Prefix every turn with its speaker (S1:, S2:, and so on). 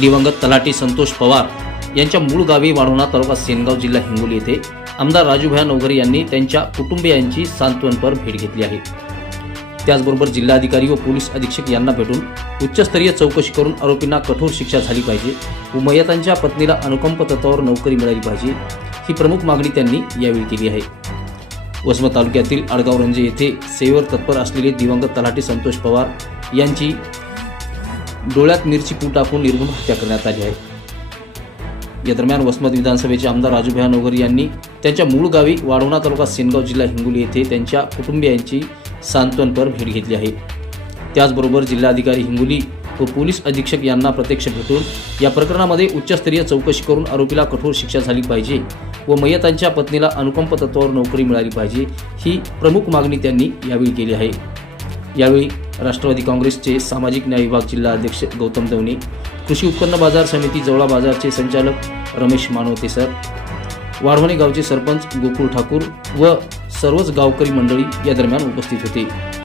S1: दिवंगत तलाठी संतोष पवार यांच्या मूळ गावी वाढवणा तालुका सेनगाव जिल्हा हिंगोली येथे. आमदार राजूभाई नवघरे यांनी त्यांच्या कुटुंबियांची सांत्वनपर भेट घेतली आहे. त्याचबरोबर जिल्हाधिकारी व पोलीस अधीक्षक यांना भेटून उच्चस्तरीय चौकशी करून आरोपींना कठोर शिक्षा झाली पाहिजे व मयतांच्या पत्नीला अनुकंप तत्वावर नोकरी मिळाली पाहिजे ही प्रमुख मागणी त्यांनी यावेळी केली आहे. वसमत तालुक्यातील आडगाव रंजे येथे सेवेवर तत्पर असलेले दिवंगत तलाठी संतोष पवार यांची डोळ्यात मिरची पू टाकून निर्गुण हत्या करण्यात आली आहे. या दरम्यान वसमत विधानसभेचे आमदार राजूभाई नवघर यांनी त्यांच्या मूळ गावी वाढवणा तालुका सेनगाव जिल्हा हिंगोली येथे त्यांच्या कुटुंबियांची सांत्वनपर भेट घेतली आहे. त्याचबरोबर जिल्हाधिकारी हिंगोली व पोलीस अधीक्षक यांना प्रत्यक्ष भेटून या प्रकरणामध्ये उच्चस्तरीय चौकशी करून आरोपीला कठोर शिक्षा झाली पाहिजे व मयतांच्या पत्नीला अनुकंप तत्वावर नोकरी मिळाली पाहिजे ही प्रमुख मागणी त्यांनी यावेळी केली आहे. यावेळी राष्ट्रवादी काँग्रेसचे सामाजिक न्याय विभाग जिल्हा अध्यक्ष गौतम दवणे कृषी उत्पन्न बाजार समिती जवळा बाजारचे संचालक रमेश मानवते सर वाढवणे गावचे सरपंच गोकुळ ठाकूर व सर्वच गावकरी मंडळी या दरम्यान उपस्थित होते.